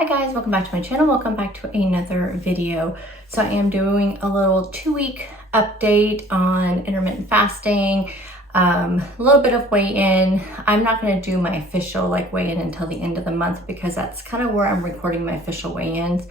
Hi guys, welcome back to my channel. Welcome back to another video. So I am doing a little 2-week update on intermittent fasting, a little bit of weigh-in. I'm not going to do my official weigh-in until the end of the month because that's kind of where I'm recording my official weigh-ins.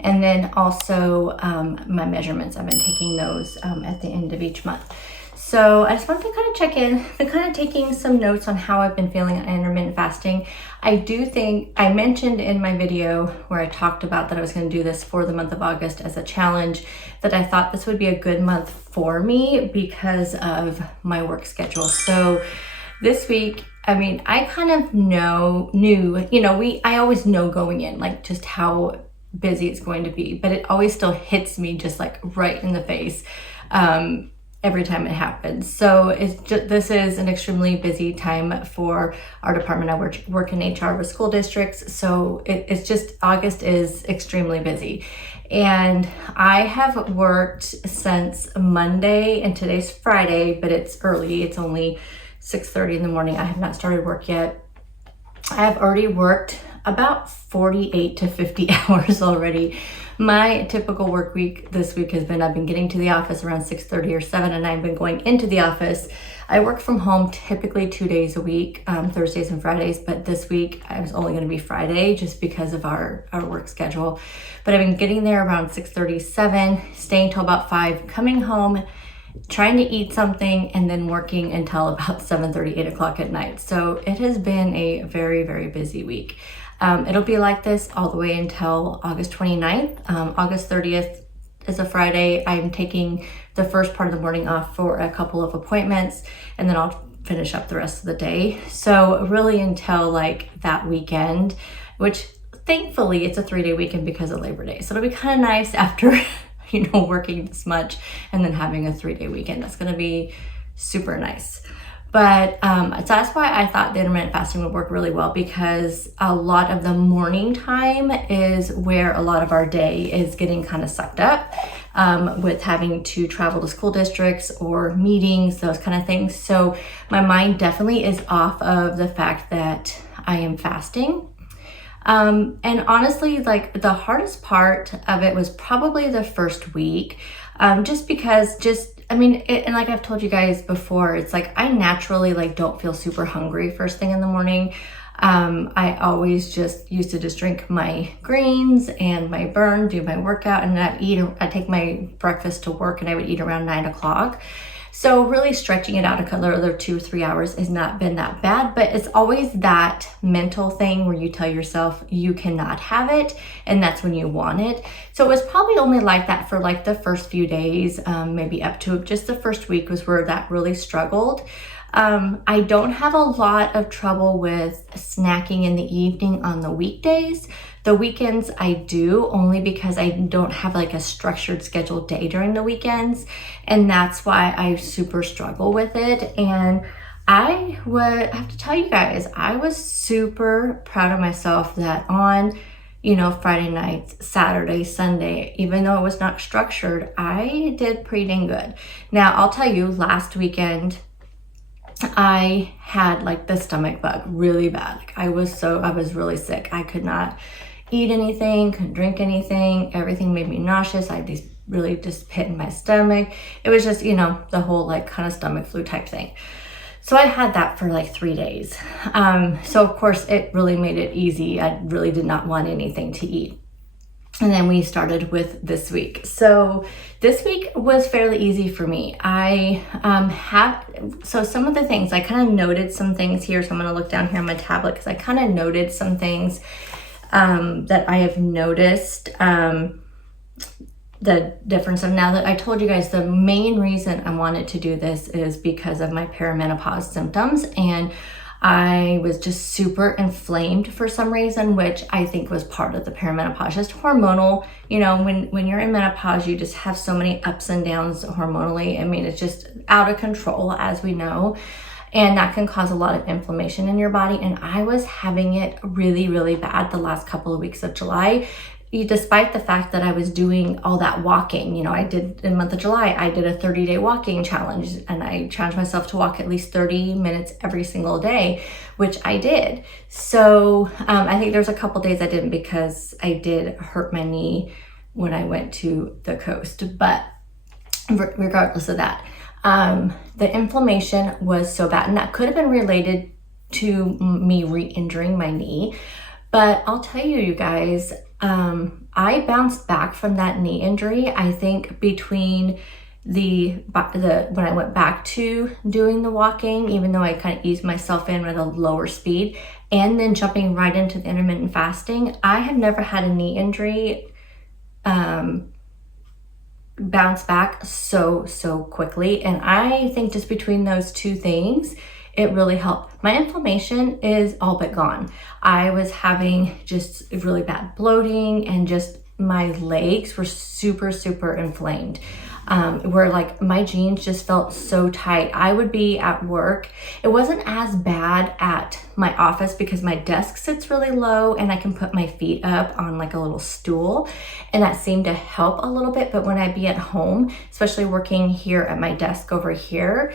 And then also my measurements. I've been taking those at the end of each month. So I just wanted to kind of check in. I've been kind of taking some notes on how I've been feeling on intermittent fasting. I do think I mentioned in my video where I talked about that I was going to do this for the month of August as a challenge, that I thought this would be a good month for me because of my work schedule. So this week, I mean, I kind of I always know going in, like just how busy it's going to be, but it always still hits me just like right in the face. Every time it happens. So this is an extremely busy time for our department. I work in HR with school districts. So it's just August is extremely busy. And I have worked since Monday and today's Friday, but it's early. It's only 6:30 in the morning. I have not started work yet. I have already worked about 48 to 50 hours already. My typical work week this week has been, I've been getting to the office around 6:30 or 7, and I've been going into the office. I work from home typically 2 days a week, Thursdays and Fridays, but this week I was only going to be Friday just because of our work schedule. But I've been getting there around 6:30, 7, staying till about 5, coming home, trying to eat something, and then working until about 7:30, 8 o'clock at night. So it has been a very, very busy week. It'll be like this all the way until August 29th. August 30th is a Friday. I'm taking the first part of the morning off for a couple of appointments, and then I'll finish up the rest of the day. So really until like that weekend, which thankfully it's a 3-day weekend because of Labor Day. So it'll be kind of nice after, working this much and then having a 3-day weekend. That's going to be super nice. But so that's why I thought the intermittent fasting would work really well, because a lot of the morning time is where a lot of our day is getting kind of sucked up with having to travel to school districts or meetings, those kind of things. So my mind definitely is off of the fact that I am fasting. And honestly, like the hardest part of it was probably the first week, just because and like I've told you guys before, it's like I naturally don't feel super hungry first thing in the morning. I always just used to just drink my greens and my burn, do my workout, and then I'd take my breakfast to work, and I would eat around 9 o'clock. So really stretching it out another 2 or 3 hours has not been that bad, but it's always that mental thing where you tell yourself you cannot have it, and that's when you want it. So it was probably only like that for like the first few days, maybe up to just the first week was where that really struggled. I don't have a lot of trouble with snacking in the evening on the weekdays. The weekends I do, only because I don't have like a structured scheduled day during the weekends. And that's why I super struggle with it. And I would have to tell you guys, I was super proud of myself that on, Friday nights, Saturday, Sunday, even though it was not structured, I did pretty dang good. Now, I'll tell you, last weekend, I had like the stomach bug really bad. I was really sick. I could not eat anything, couldn't drink anything. Everything made me nauseous. I had these really just pit in my stomach. It was just, the whole kind of stomach flu type thing. So I had that for like 3 days. So of course it really made it easy. I really did not want anything to eat. And then we started with this week. So this week was fairly easy for me. So some of the things, I kind of noted some things here. So I'm going to look down here on my tablet because I kind of noted some things that I have noticed the difference of. Now that I told you guys, the main reason I wanted to do this is because of my perimenopause symptoms, and I was just super inflamed for some reason, which I think was part of the perimenopause, just hormonal. When you're in menopause, you just have so many ups and downs hormonally. I mean, it's just out of control, as we know, and that can cause a lot of inflammation in your body. And I was having it really, really bad the last couple of weeks of July. despite the fact that I was doing all that walking, you know, I did in the month of July, I did a 30-day walking challenge, and I challenged myself to walk at least 30 minutes every single day, which I did. So I think there's a couple days I didn't because I did hurt my knee when I went to the coast. But regardless of that, the inflammation was so bad, and that could have been related to me re-injuring my knee. But I'll tell you, you guys, I bounced back from that knee injury. I think between when I went back to doing the walking, even though I kind of eased myself in at a lower speed, and then jumping right into the intermittent fasting, I have never had a knee injury bounce back so quickly. And I think just between those two things, it really helped. My inflammation is all but gone. I was having just really bad bloating, and just my legs were super inflamed. Where like my jeans just felt so tight. I would be at work. It wasn't as bad at my office because my desk sits really low and I can put my feet up on like a little stool, and that seemed to help a little bit. But when I'd be at home, especially working here at my desk over here,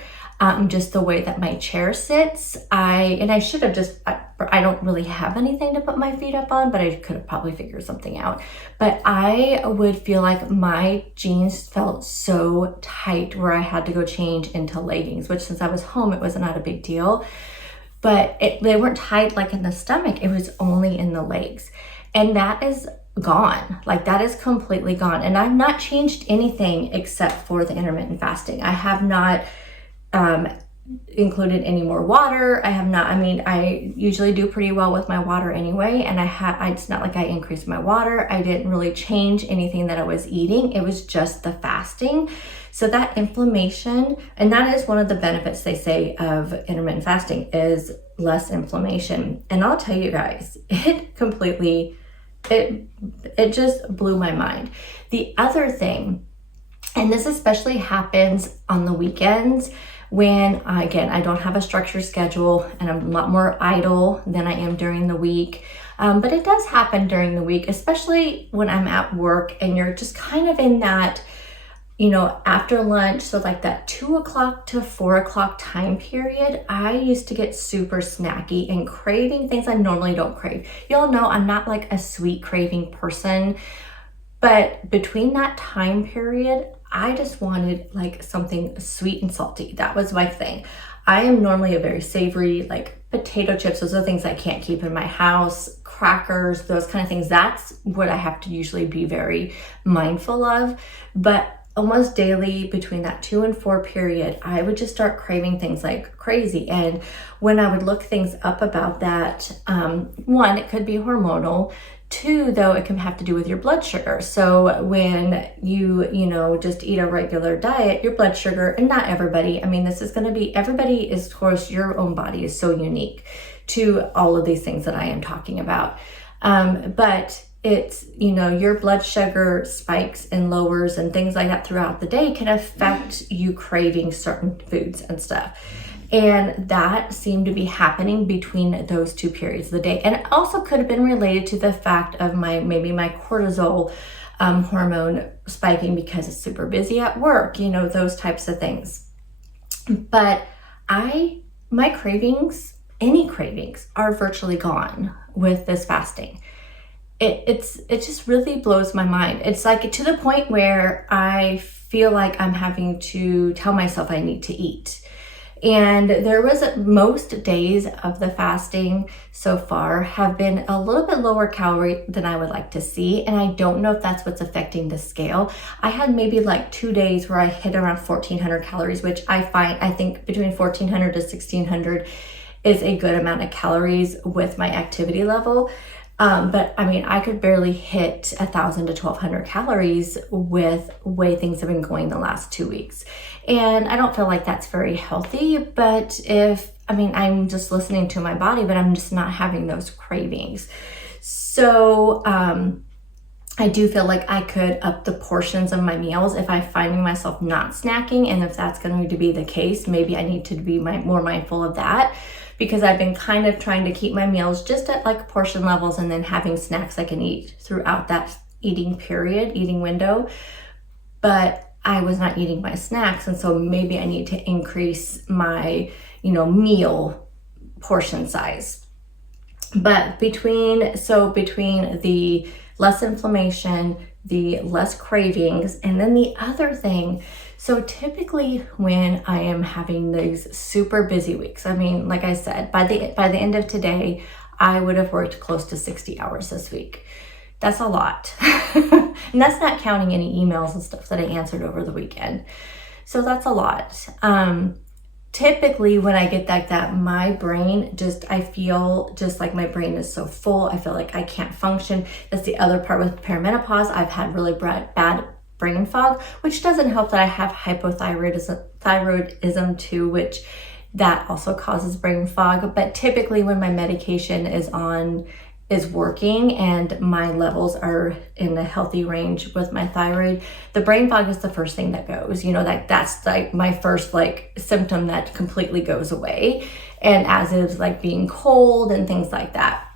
just the way that my chair sits, I should have just, I don't really have anything to put my feet up on, but I could have probably figured something out. But I would feel like my jeans felt so tight where I had to go change into leggings, which since I was home, it was not a big deal. But they weren't tight like in the stomach, it was only in the legs. And that is gone. Like that is completely gone. And I've not changed anything except for the intermittent fasting. I have not included any more water. I have not, I usually do pretty well with my water anyway. And it's not like I increased my water. I didn't really change anything that I was eating. It was just the fasting. So that inflammation, and that is one of the benefits they say of intermittent fasting, is less inflammation. And I'll tell you guys, it just blew my mind. The other thing, and this especially happens on the weekends, when again, I don't have a structured schedule and I'm a lot more idle than I am during the week. But it does happen during the week, especially when I'm at work and you're just kind of in that, after lunch. So like that 2 o'clock to 4 o'clock time period, I used to get super snacky and craving things I normally don't crave. Y'all know I'm not like a sweet craving person, but between that time period, I just wanted like something sweet and salty. That was my thing. I am normally a very savory, like potato chips. Those are things I can't keep in my house, crackers, those kind of things. That's what I have to usually be very mindful of. But almost daily between that 2 and 4 period, I would just start craving things like crazy. And when I would look things up about that, one, it could be hormonal. 2, though, it can have to do with your blood sugar. So when you just eat a regular diet, your blood sugar, and not everybody, this is going to be, everybody is, of course, your own body is so unique to all of these things that I am talking about. But it's, your blood sugar spikes and lowers and things like that throughout the day can affect you craving certain foods and stuff. And that seemed to be happening between those 2 periods of the day. And it also could have been related to the fact of maybe my cortisol hormone spiking because it's super busy at work, those types of things. But my cravings, any cravings, are virtually gone with this fasting. It just really blows my mind. It's like to the point where I feel like I'm having to tell myself I need to eat. And there was most days of the fasting so far have been a little bit lower calorie than I would like to see. And I don't know if that's what's affecting the scale. I had maybe like 2 days where I hit around 1,400 calories, which I think between 1,400 to 1,600 is a good amount of calories with my activity level. But I could barely hit 1,000 to 1,200 calories with the way things have been going the last 2 weeks. And I don't feel like that's very healthy, but I'm just listening to my body, but I'm just not having those cravings. So, I do feel like I could up the portions of my meals if I'm finding myself not snacking. And if that's going to be the case, maybe I need to be more mindful of that, because I've been kind of trying to keep my meals just at like portion levels and then having snacks I can eat throughout that eating window, but I was not eating my snacks. And so maybe I need to increase my, meal portion size. But between the less inflammation, the less cravings, and then the other thing, so typically when I am having these super busy weeks, I mean, like I said, by the end of today, I would have worked close to 60 hours this week. That's a lot. And that's not counting any emails and stuff that I answered over the weekend. So that's a lot. Typically when I get like that, my brain I feel just like my brain is so full. I feel like I can't function. That's the other part with perimenopause. I've had really bad brain fog, which doesn't help that I have hypothyroidism too, which that also causes brain fog. But typically when my medication is working and my levels are in a healthy range with my thyroid, the brain fog is the first thing that goes, that's like my first symptom that completely goes away. And as is being cold and things like that.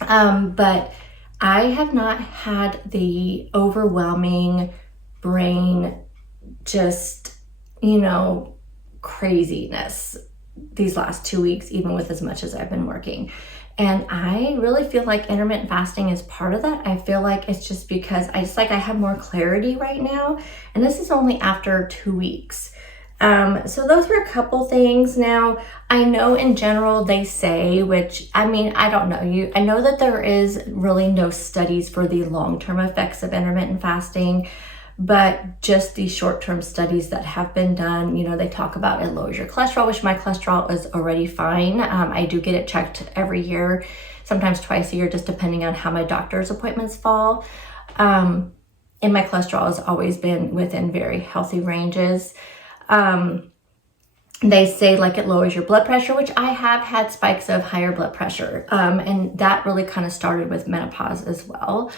But I have not had the overwhelming brain craziness these last 2 weeks, even with as much as I've been working. And I really feel like intermittent fasting is part of that. I feel like it's just because I have more clarity right now. And this is only after 2 weeks. So those were a couple things. Now, I know in general they say, which, I mean, I don't know. I know that there is really no studies for the long-term effects of intermittent fasting, but just these short-term studies that have been done, they talk about it lowers your cholesterol, which my cholesterol is already fine. I do get it checked every year, sometimes twice a year, just depending on how my doctor's appointments fall. And my cholesterol has always been within very healthy ranges. They say it lowers your blood pressure, which I have had spikes of higher blood pressure. And that really kind of started with menopause as well.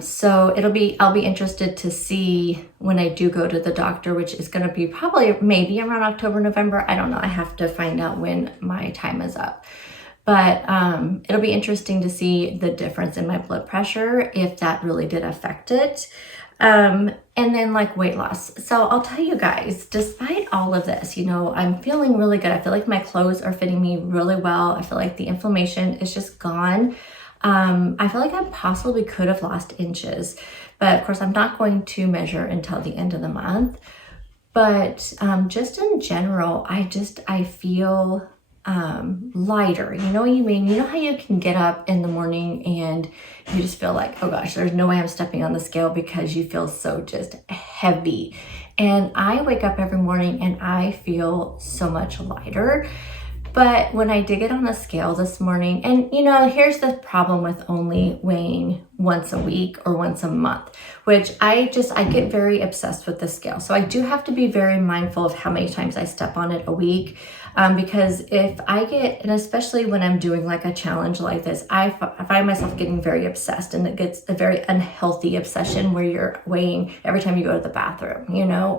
So I'll be interested to see when I do go to the doctor, which is going to be probably maybe around October, November. I don't know. I have to find out when my time is up. But it'll be interesting to see the difference in my blood pressure, if that really did affect it. And then weight loss. So I'll tell you guys, despite all of this, I'm feeling really good. I feel like my clothes are fitting me really well. I feel like the inflammation is just gone. I feel like I possibly could have lost inches, but of course I'm not going to measure until the end of the month. But just in general, I feel lighter. You know what you mean? You know how you can get up in the morning and you just feel like, oh gosh, there's no way I'm stepping on the scale, because you feel so just heavy. And I wake up every morning and I feel so much lighter. But when I did get on the scale this morning, and here's the problem with only weighing once a week or once a month, which I get very obsessed with the scale. So I do have to be very mindful of how many times I step on it a week. Because if I get, and especially when I'm doing a challenge like this, I find myself getting very obsessed, and it gets a very unhealthy obsession where you're weighing every time you go to the bathroom,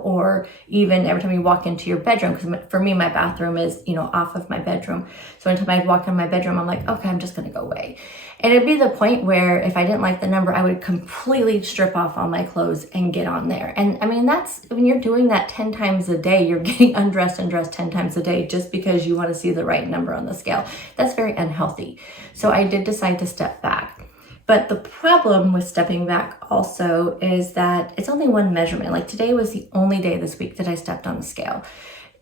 or even every time you walk into your bedroom. Because for me, my bathroom is, off of my bedroom. So anytime I walk in my bedroom, I'm like, okay, I'm just going to go weigh. And it'd be the point where if I didn't like the number, I would completely strip off all my clothes and get on there. And I mean, that's when you're doing that 10 times a day, you're getting undressed and dressed 10 times a day just because you want to see the right number on the scale. That's very unhealthy. So I did decide to step back. But the problem with stepping back also is that it's only one measurement. Today was the only day this week that I stepped on the scale.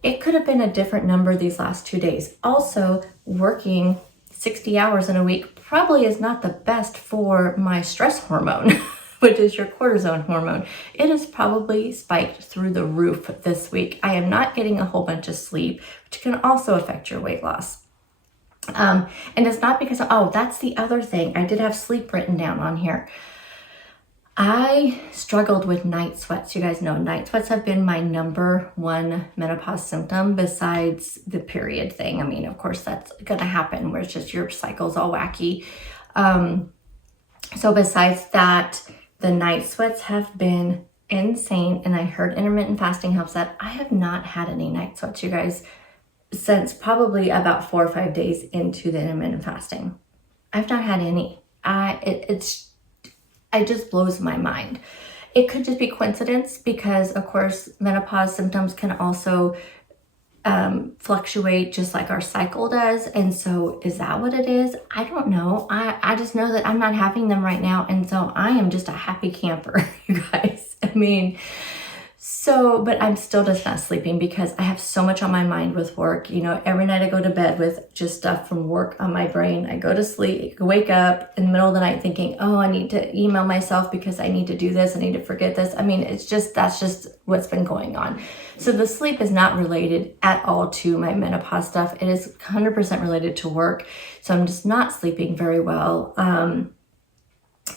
It could have been a different number these last 2 days. Also, working 60 hours in a week probably is not the best for my stress hormone, which is your cortisone hormone. It is probably spiked through the roof this week. I am not getting a whole bunch of sleep, which can also affect your weight loss. And it's not because, that's the other thing. I did have sleep written down on here. I struggled with night sweats. You guys know night sweats have been my number one menopause symptom besides the period thing. I mean, of course, that's going to happen where it's just your cycle's all wacky. So besides that, the night sweats have been insane. And I heard intermittent fasting helps that. I have not had any night sweats, you guys, since probably about 4 or 5 days into the intermittent fasting. I've not had any. it just blows my mind. It could just be coincidence because, of course, menopause symptoms can also fluctuate just like our cycle does. And so is that what it is? I don't know. I just know that I'm not having them right now. And so I am just a happy camper, you guys. I mean, so, but I'm still just not sleeping because I have so much on my mind with work. You know, every night I go to bed with just stuff from work on my brain. I go to sleep, wake up in the middle of the night thinking, oh, I need to email myself because I need to do this. I need to forget this. I mean, it's just, that's just what's been going on. So the sleep is not related at all to my menopause stuff. It is 100% related to work. So I'm just not sleeping very well.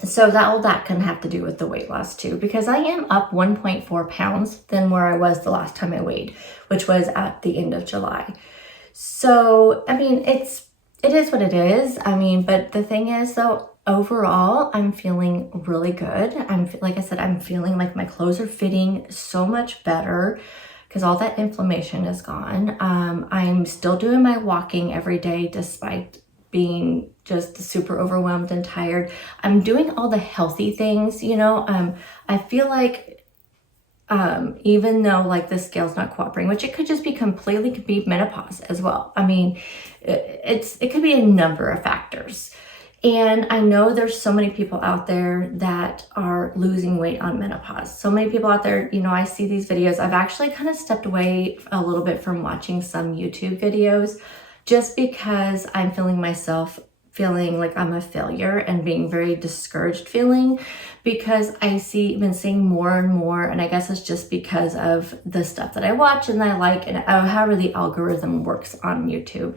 So that can have to do with the weight loss too, because I am up 1.4 pounds than where I was the last time I weighed, which was at the end of July. So, I mean, it is what it is. I mean, but the thing is though, overall, I'm feeling really good. Like I said, I'm feeling like my clothes are fitting so much better because all that inflammation is gone. I'm still doing my walking every day despite being just super overwhelmed and tired. I'm doing all the healthy things, you know. I feel like even though like the scale's not cooperating, which it could just be completely, could be menopause as well. I mean, it could be a number of factors. And I know there's so many people out there that are losing weight on menopause. So many people out there, you know, I see these videos. I've actually kind of stepped away a little bit from watching some YouTube videos just because I'm feeling like I'm a failure and being very discouraged feeling, because been seeing more and more, and I guess it's just because of the stuff that I watch and I like, and however the algorithm works on YouTube.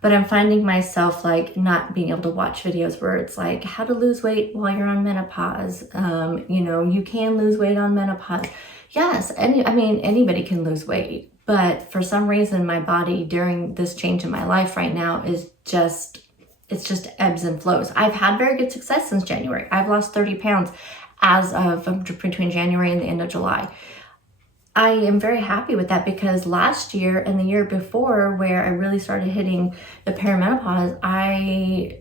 But I'm finding myself like not being able to watch videos where it's like how to lose weight while you're on menopause. You know, you can lose weight on menopause. Yes, anybody can lose weight. But for some reason, my body during this change in my life right now is just ebbs and flows. I've had very good success since January. I've lost 30 pounds as of between January and the end of July. I am very happy with that because last year and the year before, where I really started hitting the perimenopause, I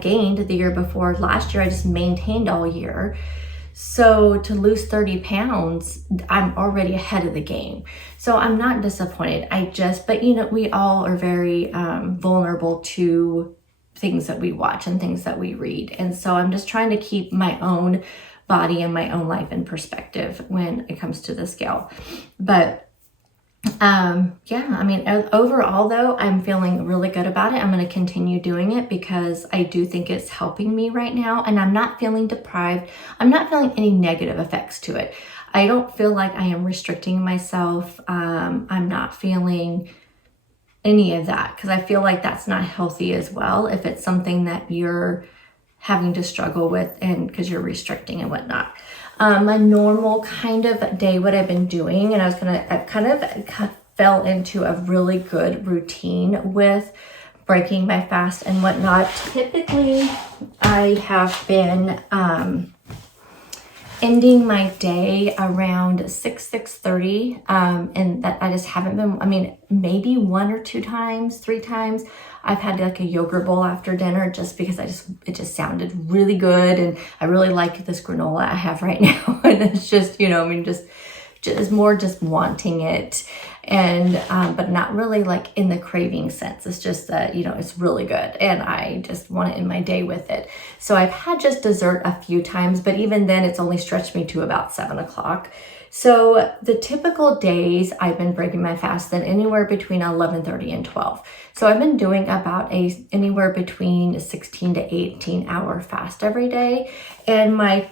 gained the year before. Last year, I just maintained all year. So to lose 30 pounds, I'm already ahead of the game. So I'm not disappointed. But you know, we all are very vulnerable to things that we watch and things that we read. And so I'm just trying to keep my own body and my own life in perspective when it comes to the scale. But yeah, I mean, overall though, I'm feeling really good about it. I'm going to continue doing it because I do think it's helping me right now, and I'm not feeling deprived. I'm not feeling any negative effects to it. I don't feel like I am restricting myself. I'm not feeling any of that because I feel like that's not healthy as well. If it's something that you're having to struggle with and because you're restricting and whatnot. My normal kind of day, what I've been doing, and I kind of fell into a really good routine with breaking my fast and whatnot. Typically, I have been ending my day around 6:30, and that I just haven't been, I mean, maybe 1 or 2 times, 3 times, I've had like a yogurt bowl after dinner just because it just sounded really good, and I really like this granola I have right now, and it's just, you know, I mean, just more just wanting it, and but not really like in the craving sense. It's just that, you know, it's really good and I just want to end my day with it. So I've had just dessert a few times, but even then it's only stretched me to about 7 o'clock. So the typical days I've been breaking my fast then anywhere between 11:30 and 12. So I've been doing about anywhere between 16 to 18 hour fast every day. And my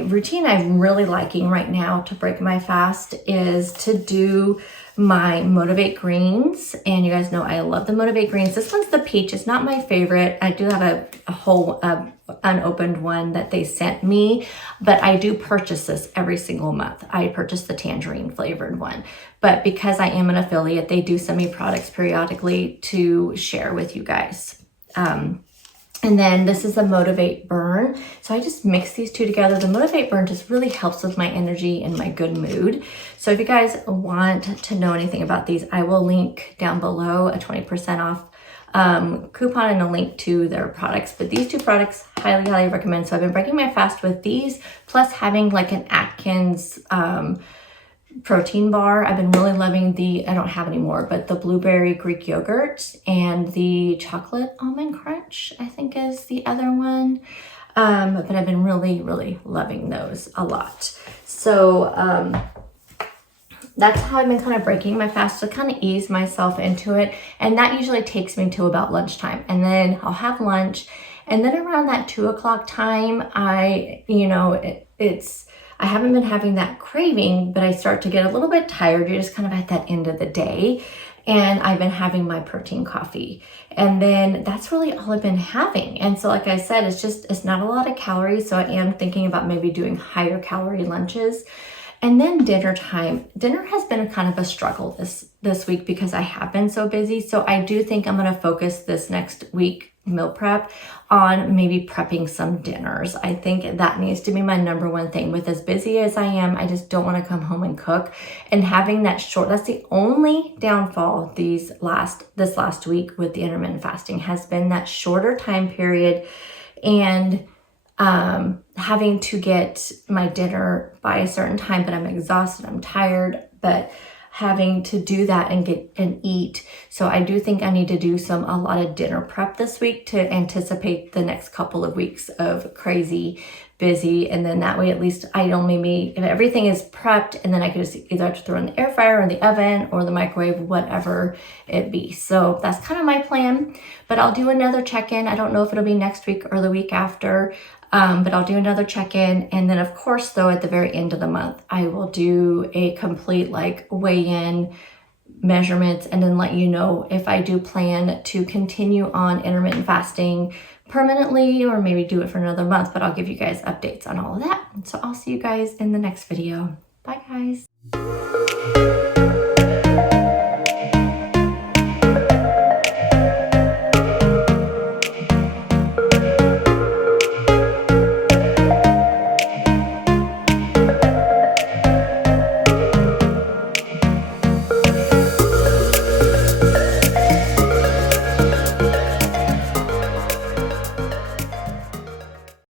routine I'm really liking right now to break my fast is to do my Motivate greens. And you guys know I love the Motivate greens. This one's the peach. It's not my favorite. I do have a whole unopened one that they sent me, but I do purchase this every single month. I purchase the tangerine flavored one, but because I am an affiliate, they do send me products periodically to share with you guys. And then this is the Motivate Burn. So I just mix these two together. The Motivate Burn just really helps with my energy and my good mood. So if you guys want to know anything about these, I will link down below a 20% off coupon and a link to their products. But these two products, highly recommend. So I've been breaking my fast with these, plus having like an Atkins protein bar. I've been really loving the, I don't have any more, but the blueberry Greek yogurt and the chocolate almond crunch, I think is the other one. But I've been really loving those a lot. So that's how I've been kind of breaking my fast, to kind of ease myself into it. And that usually takes me to about lunchtime. And then I'll have lunch. And then around that 2 o'clock time, I haven't been having that craving, but I start to get a little bit tired. You're just kind of at that end of the day. And I've been having my protein coffee. And then that's really all I've been having. And so like I said, it's not a lot of calories. So I am thinking about maybe doing higher calorie lunches. And then dinner time. Dinner has been kind of a struggle this week because I have been so busy. So I do think I'm going to focus this next week meal prep on maybe prepping some dinners. I think that needs to be my number one thing. With as busy as I am, I just don't want to come home and cook. And having that that's the only downfall this last week with the intermittent fasting has been that shorter time period, and having to get my dinner by a certain time, but I'm exhausted, I'm tired, but having to do that and eat. So I do think I need to do a lot of dinner prep this week to anticipate the next couple of weeks of crazy busy. And then that way, at least if everything is prepped, and then I could just either throw in the air fryer or the oven or the microwave, whatever it be. So that's kind of my plan, but I'll do another check-in. I don't know if it'll be next week or the week after. But I'll do another check-in. And then of course, though, at the very end of the month, I will do a complete weigh-in measurements, and then let you know if I do plan to continue on intermittent fasting permanently, or maybe do it for another month, but I'll give you guys updates on all of that. So I'll see you guys in the next video. Bye guys.